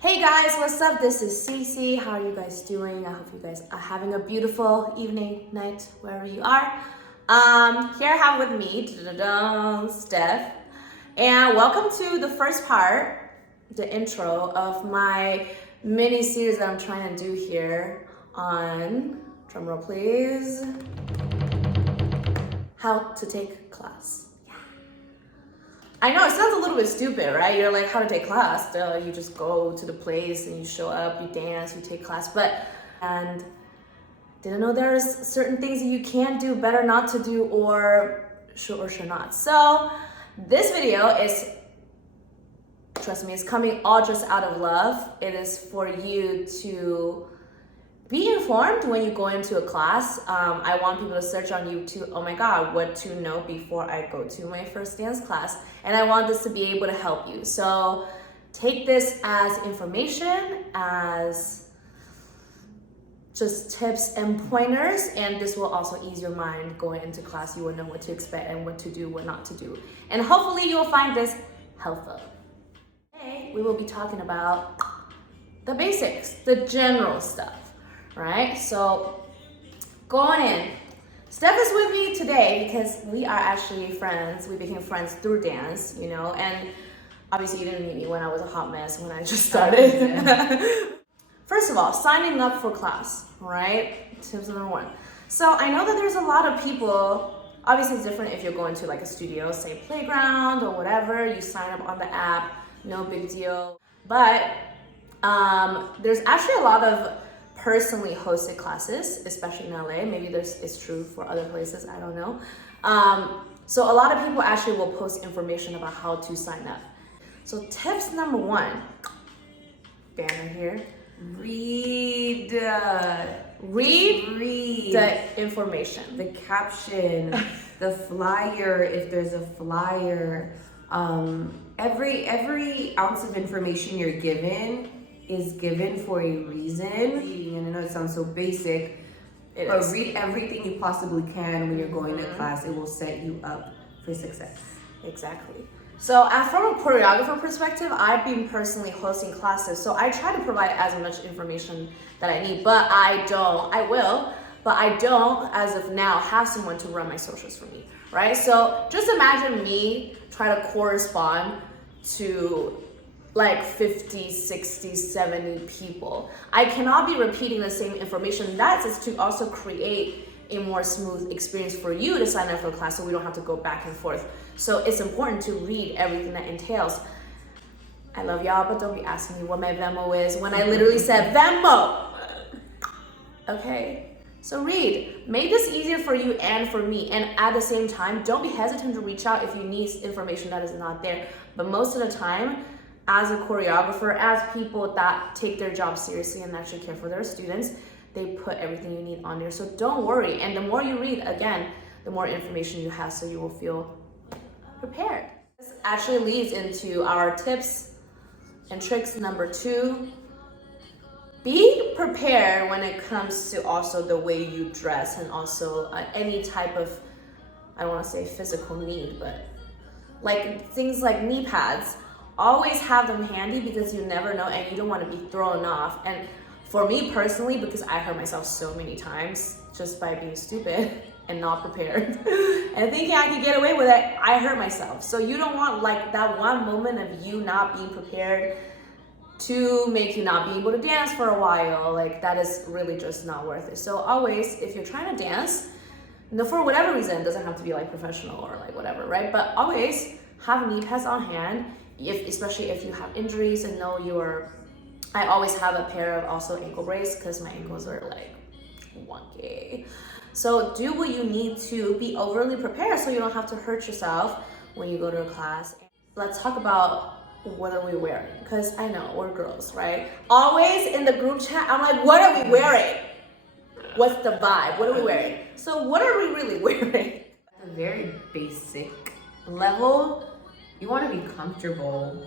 Hey guys, what's up? This is Cece. How are you guys doing? I hope you guys are having a beautiful evening, night, wherever you are. Here I have with me, Steph. And welcome to the first part, the intro of my mini series that I'm trying to do here on, drumroll please, how to take class. I know it sounds a little bit stupid, right? You're like, how to take class? You just go to the place and you show up, you dance, you take class. And didn't know there's certain things that you can do, better not to do, or should not. So this video is, trust me, it's coming all just out of love. It is for you to be informed when you go into a class. I want people to search on YouTube, oh my God, what to know before I go to my first dance class. And I want this to be able to help you. So take this as information, as just tips and pointers, and this will also ease your mind going into class. You will know what to expect and what to do, what not to do. And hopefully you'll find this helpful. Today, we will be talking about the basics, the general stuff. Right? So going in, Steph is with me today because we are actually friends. We became friends through dance, you know, and obviously you didn't meet me when I was a hot mess when I just started. First of all, signing up for class, right? Tips number one. So I know that there's a lot of people, obviously it's different if you're going to like a studio, say Playground or whatever, you sign up on the app, no big deal. But there's actually a lot of personally hosted classes, especially in LA. Maybe it's true for other places, I don't know. So a lot of people actually will post information about how to sign up. So tips number one, banner here, read the information. The caption, the flyer, if there's a flyer. Every ounce of information you're given is given for a reason. And I know it sounds so basic, but read everything you possibly can when you're going to class. It will set you up for success. Exactly. So from a choreographer perspective, I've been personally hosting classes, so I try to provide as much information that I need, but I don't as of now have someone to run my socials for me, right? So just imagine me try to correspond to like 50, 60, 70 people. I cannot be repeating the same information. That is to also create a more smooth experience for you to sign up for a class so we don't have to go back and forth. So it's important to read everything that entails. I love y'all, but don't be asking me what my Venmo is when I literally said Venmo. Okay, so read. Make this easier for you and for me. And at the same time, don't be hesitant to reach out if you need information that is not there. But most of the time, as a choreographer, as people that take their job seriously and actually care for their students, they put everything you need on there. So don't worry. And the more you read, again, the more information you have, so you will feel prepared. This actually leads into our tips and tricks number two. Be prepared when it comes to also the way you dress and also any type of, I don't want to say physical need, but like things like knee pads. Always have them handy because you never know and you don't want to be thrown off. And for me personally, because I hurt myself so many times just by being stupid and not prepared and thinking I could get away with it, I hurt myself. So you don't want like that one moment of you not being prepared to make you not be able to dance for a while. Like that is really just not worth it. So always, if you're trying to dance, for whatever reason, it doesn't have to be like professional or like whatever, right? But always have knee pads on hand. Especially if you have injuries and know I always have a pair of also ankle brace because my ankles are like wonky. So do what you need to be overly prepared so you don't have to hurt yourself when you go to a class. Let's talk about what are we wearing, because I know we're girls, right? Always in the group chat, I'm like, what are we wearing? What's the vibe? What are we wearing? So what are we really wearing? At a very basic level, you want to be comfortable.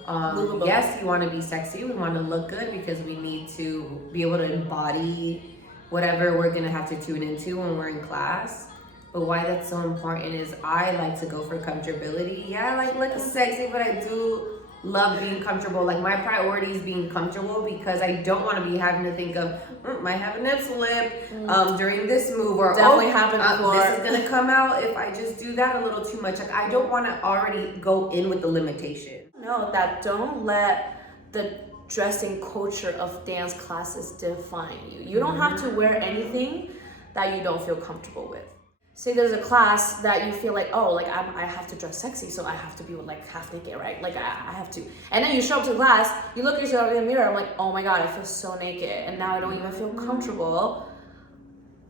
Yes, you want to be sexy. We want to look good because we need to be able to embody whatever we're going to have to tune into when we're in class. But why that's so important is I like to go for comfortability. Yeah, I like looking sexy, but I do love being comfortable. Like my priority is being comfortable because I don't want to be having to think of might have a nip slip during this move, or definitely happened before. This is gonna come out if I just do that a little too much. Like I don't want to already go in with the limitation. No, that don't let the dressing culture of dance classes define you. You don't have to wear anything that you don't feel comfortable with. Say there's a class that you feel like, oh, like I have to dress sexy, so I have to be like half naked, right? Like I have to. And then you show up to class, you look at yourself in the mirror, I'm like, oh my God, I feel so naked. And now I don't even feel comfortable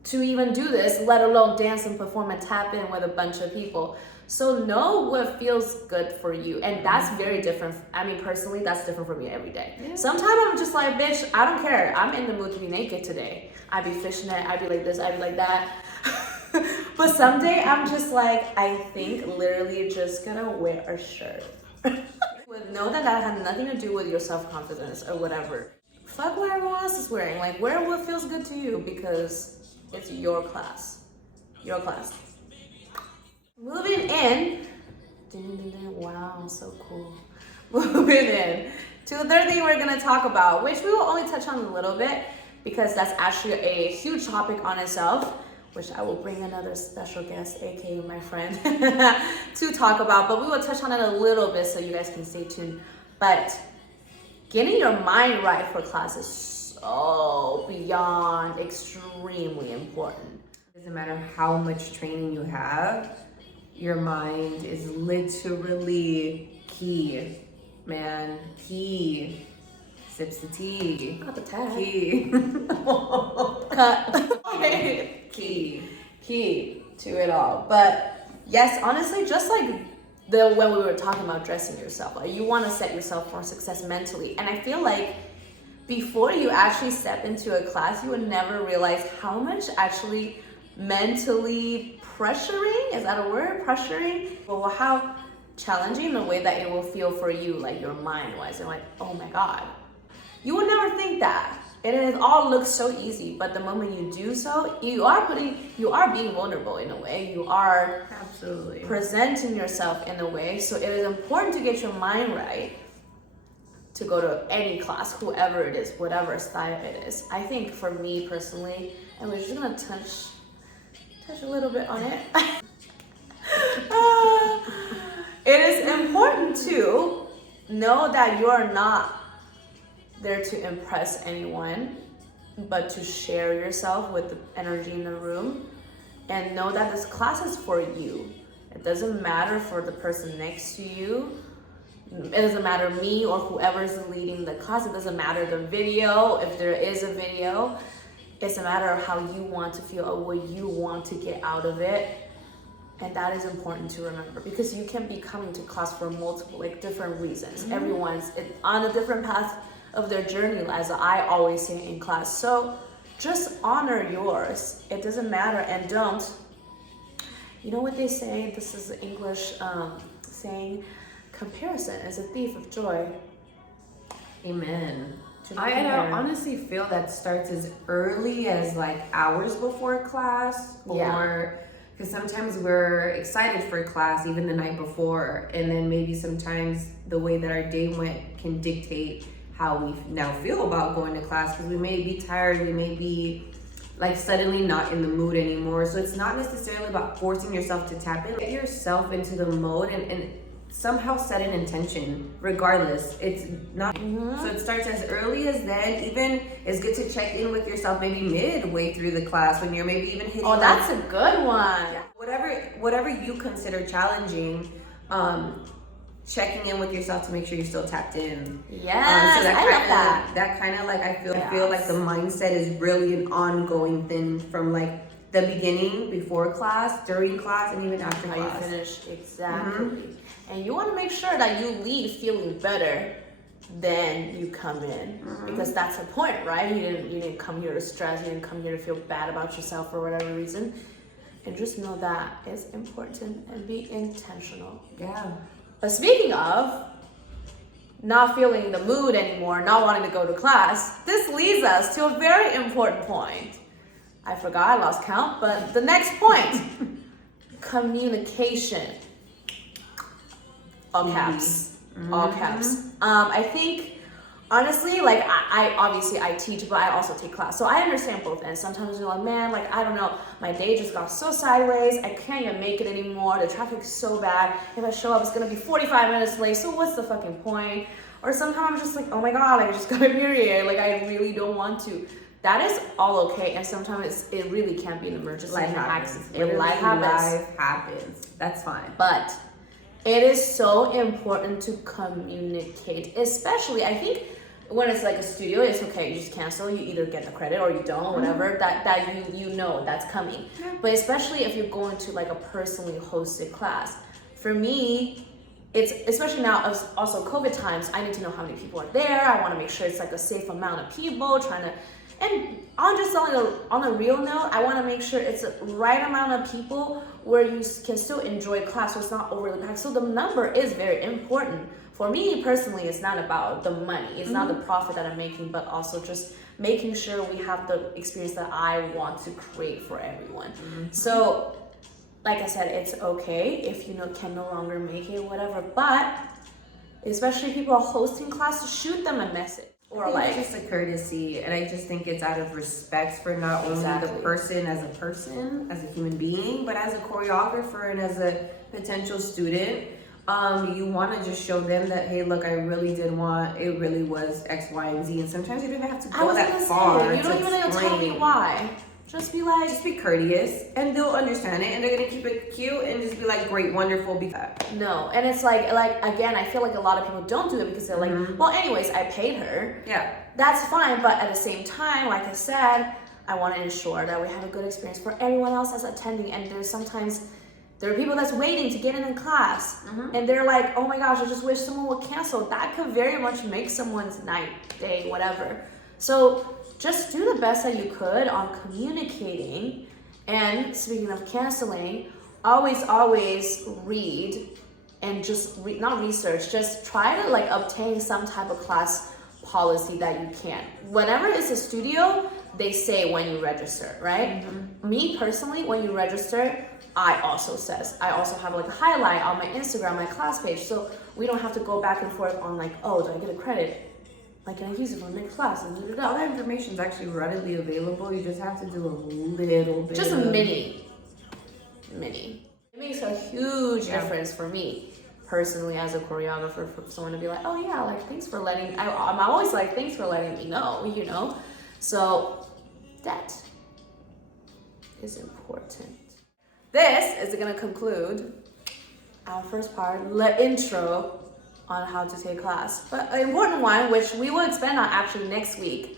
to even do this, let alone dance and perform and tap in with a bunch of people. So know what feels good for you. And that's very different. I mean, personally, that's different for me every day. Yeah. Sometimes I'm just like, bitch, I don't care. I'm in the mood to be naked today. I'd be fishnet, I'd be like this, I'd be like that. But someday I'm just like, I think literally just gonna wear a shirt. Know that has nothing to do with your self-confidence or whatever. Fuck what everyone else is wearing. Like, wear what feels good to you because it's your class. Your class. Moving in. Wow, so cool. Moving in to the third thing we're gonna talk about, which we will only touch on a little bit because that's actually a huge topic on itself, which I will bring another special guest, aka my friend, to talk about, but we will touch on it a little bit so you guys can stay tuned. But getting your mind right for class is so beyond extremely important. It doesn't matter how much training you have, your mind is literally key, man. Key. Sips the tea. Got the tag. Key. Cut. Key to it all. But yes, honestly, just like when we were talking about dressing yourself, like you want to set yourself for success mentally. And I feel like before you actually step into a class, you would never realize how much actually mentally pressuring, is that a word? Pressuring? Well, how challenging the way that it will feel for you, like your mind wise, and like, oh my God. You would never think that. It all looks so easy, but the moment you do so, you are being vulnerable in a way. You are absolutely presenting yourself in a way. So it is important to get your mind right to go to any class, whoever it is, whatever style it is. I think for me personally, and we're just gonna touch a little bit on it. It is important to know that you are not there to impress anyone, but to share yourself with the energy in the room, and know that this class is for you. It doesn't matter for the person next to you. It doesn't matter me or whoever's leading the class. It doesn't matter the video, if there is a video. It's a matter of how you want to feel or what you want to get out of it. And that is important to remember, because you can be coming to class for multiple, like different reasons. Everyone's on a different path of their journey, as I always say in class. So just honor yours. It doesn't matter, and don't. You know what they say? This is the English saying, comparison is a thief of joy. Amen. I honestly feel that starts as early as like hours before class, or because sometimes we're excited for class even the night before, and then maybe sometimes the way that our day went can dictate how we now feel about going to class, because we may be tired, we may be like suddenly not in the mood anymore. So it's not necessarily about forcing yourself to tap in. Get yourself into the mode and somehow set an intention regardless. It's not so it starts as early as then. Even it's good to check in with yourself maybe midway through the class when you're maybe even hitting that's a good one. Whatever you consider challenging, checking in with yourself to make sure you're still tapped in. Yes, so I love that. That kind of like I feel like the mindset is really an ongoing thing from like the beginning, before class, during class, and even after class. You finish, exactly. And you want to make sure that you leave feeling better than you come in, because that's the point, right? You didn't come here to stress. You didn't come here to feel bad about yourself for whatever reason. And just know that it's important and be intentional. Yeah. But speaking of not feeling in the mood anymore, not wanting to go to class, this leads us to a very important point. I forgot, I lost count, but the next point, communication. All caps. all caps. I think, honestly, like I obviously I teach, but I also take class. So I understand both ends. Sometimes you're like, man, like I don't know, my day just got so sideways. I can't even make it anymore. The traffic's so bad. If I show up, it's gonna be 45 minutes late. So what's the fucking point? Or sometimes I'm just like, oh my God, I just got a period. Like I really don't want to. That is all okay. And sometimes it really can't be an emergency. Life happens. Life happens. Life happens. That's fine. But it is so important to communicate, especially I think when it's like a studio, it's okay, you just cancel, you either get the credit or you don't, whatever, that you know that's coming. But especially if you're going to like a personally hosted class, for me, it's especially now also COVID times, I need to know how many people are there. I want to make sure it's like a safe amount of people and I'm just on a real note, I want to make sure it's the right amount of people where you can still enjoy class, so it's not overly packed. So the number is very important. For me personally, it's not about the money. It's not the profit that I'm making, but also just making sure we have the experience that I want to create for everyone. So, like I said, it's okay if you can no longer make it, whatever. But especially people are hosting classes, shoot them a message. Or like it's just a courtesy, and I just think it's out of respect for not only the person, as a human being, but as a choreographer and as a potential student. You want to just show them that, hey, look, I really did want, it really was X, Y, and Z, and sometimes you don't even have to go that far. You don't even have to tell me why. Just be courteous, and they'll understand it, and they're gonna keep it cute and just be like, great, wonderful. No, and it's like again, I feel like a lot of people don't do it because they're like, well, anyways, I paid her. Yeah, that's fine, but at the same time, like I said, I want to ensure that we have a good experience for everyone else that's attending. And there are people that's waiting to get in class, and they're like, oh my gosh, I just wish someone would cancel. That could very much make someone's night, day, whatever. So just do the best that you could on communicating. And speaking of canceling, always read and just not research, just try to like obtain some type of class policy that you can. Whenever it's a studio, they say when you register, right? Me personally, when you register, I also have like a highlight on my Instagram, my class page, so we don't have to go back and forth on like, oh, do I get a credit? Like, can I use it for the next class? And all that information is actually readily available. You just have to do a little bit. Just a mini. It makes a huge difference for me personally as a choreographer, for someone to be like, oh yeah, like thanks for letting. I'm always like, thanks for letting me know, So that is important. This is gonna conclude our first part, the intro on how to take class. But an important one, which we will expand on actually next week,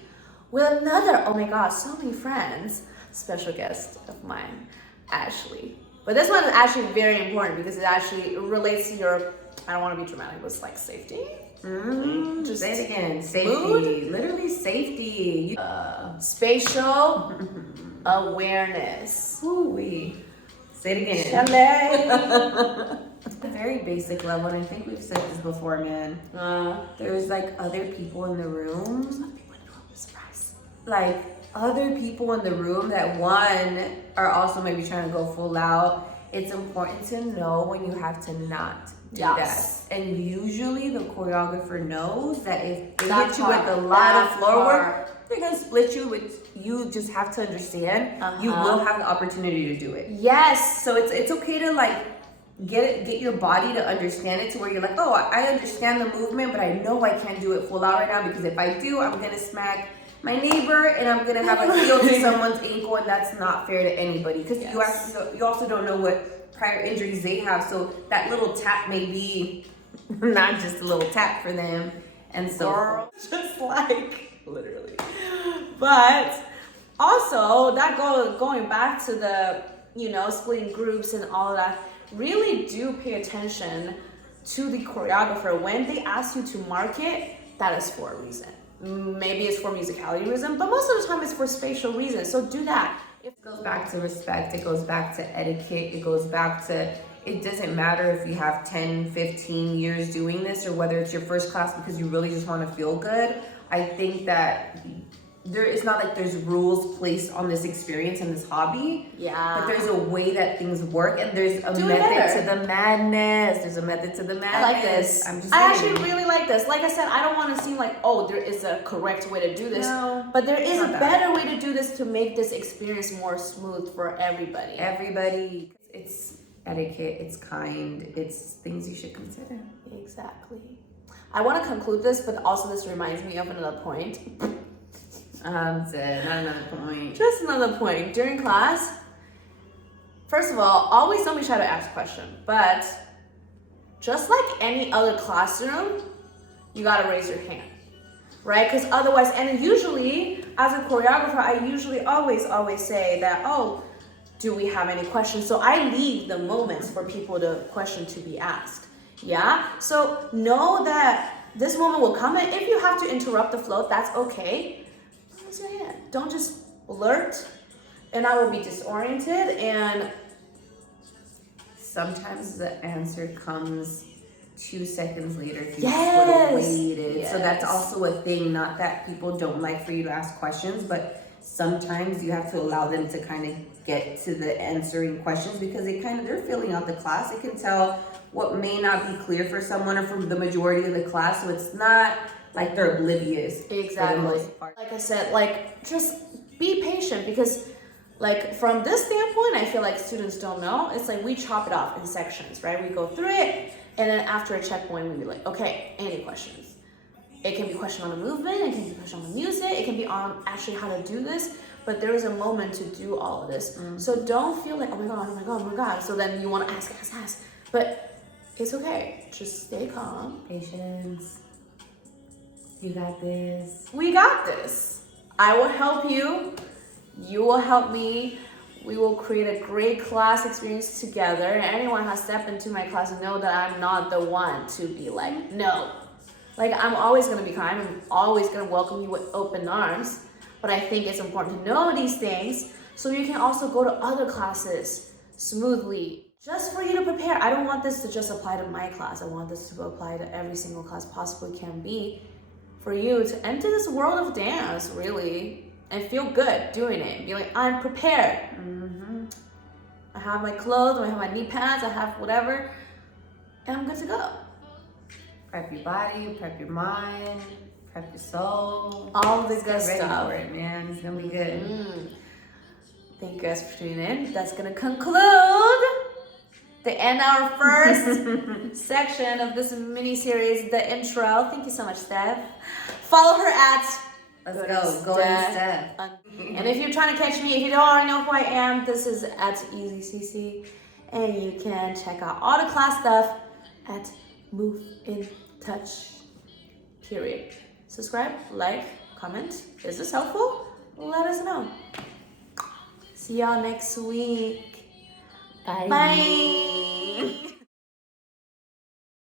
with another, oh my gosh, so many friends, special guest of mine, Ashley. But this one is actually very important because it actually relates to your, I don't want to be dramatic, but it's like safety. Just say it again, safety, mood? Literally safety. Spatial awareness. Ooh-wee. Say it again. Chalet. A very basic level, and I think we've said this before, man. There's like other people in the room. Surprise. Like other people in the room that are also maybe trying to go full out. It's important to know when you have to not do that. And usually the choreographer knows that if they hit you with a lot of floor work, they're gonna split you, which you just have to understand. You will have the opportunity to do it. Yes. So it's okay to like get your body to understand it to where you're like, oh, I understand the movement, but I know I can't do it full out right now because if I do, I'm gonna smack my neighbor and I'm gonna have a heel to someone's ankle, and that's not fair to anybody because you also don't know what prior injuries they have. So that little tap may be not just a little tap for them, and so just like literally. But also that going back to the splitting groups and all of that. Really do pay attention to the choreographer when they ask you to mark it. That is for a reason. Maybe it's for musicality reason, but most of the time it's for spatial reasons. So do that. It goes back to respect. It goes back to etiquette. It goes back to, it doesn't matter if you have 10, 15 years doing this or whether it's your first class because you really just want to feel good. I think that it's not like there's rules placed on this experience and this hobby. Yeah. But there's a way that things work, and there's a method to the madness. There's a method to the madness. I like this. I actually really like this. Like I said, I don't want to seem like, oh, there is a correct way to do this. No, but there is a better way to do this to make this experience more smooth for everybody. Everybody. It's etiquette. It's kind. It's things you should consider. Exactly. I want to conclude this, but also this reminds me of another point. Not another point. Just another point. During class, first of all, always don't be shy to ask questions. But just like any other classroom, you gotta raise your hand, right? Because otherwise, and usually, as a choreographer, I usually always say that, oh, do we have any questions? So I leave the moments for people to question to be asked. Yeah? So know that this moment will come, and if you have to interrupt the flow, that's okay. Raise your hand. Don't just blurt, and I will be disoriented. And sometimes the answer comes 2 seconds later if you yes. would have waited. Yes. So that's also a thing. Not that people don't like for you to ask questions, but sometimes you have to allow them to kind of get to the answering questions, because they're filling out the class. They can tell what may not be clear for someone or from the majority of the class, so it's not like they're oblivious. Exactly. Like I said, like, just be patient, because like from this standpoint, I feel like students don't know. It's like we chop it off in sections, right? We go through it, and then after a checkpoint, we be like, okay, any questions? It can be question on the movement, it can be question on the music, it can be on actually how to do this, but there is a moment to do all of this. So don't feel like, oh my God, oh my God, oh my God. So then you want to ask. But it's okay. Just stay calm. Patience. You got this. We got this. I will help you. You will help me. We will create a great class experience together. Anyone who has stepped into my class know that I'm not the one to be like, no. Like, I'm always going to be kind. I'm always going to welcome you with open arms. But I think it's important to know these things so you can also go to other classes smoothly. Just for you to prepare. I don't want this to just apply to my class. I want this to apply to every single class possibly can be, for you to enter this world of dance, really, and feel good doing it. Be like, I'm prepared. I have my clothes, I have my knee pads, I have whatever, and I'm good to go. Prep your body, prep your mind, prep your soul. All the Just good get ready stuff. for it, man. It's gonna be good. Thank you guys for tuning in. That's gonna conclude the end of our first section of this mini series, the intro. Thank you so much, Steph. Follow her at Go to Steph. And if you're trying to catch me, if you don't already know who I am, this is at EasyCC, and you can check out all the class stuff at Move in Touch. Period. Subscribe, like, comment. Is this helpful? Let us know. See y'all next week. Bye. Bye.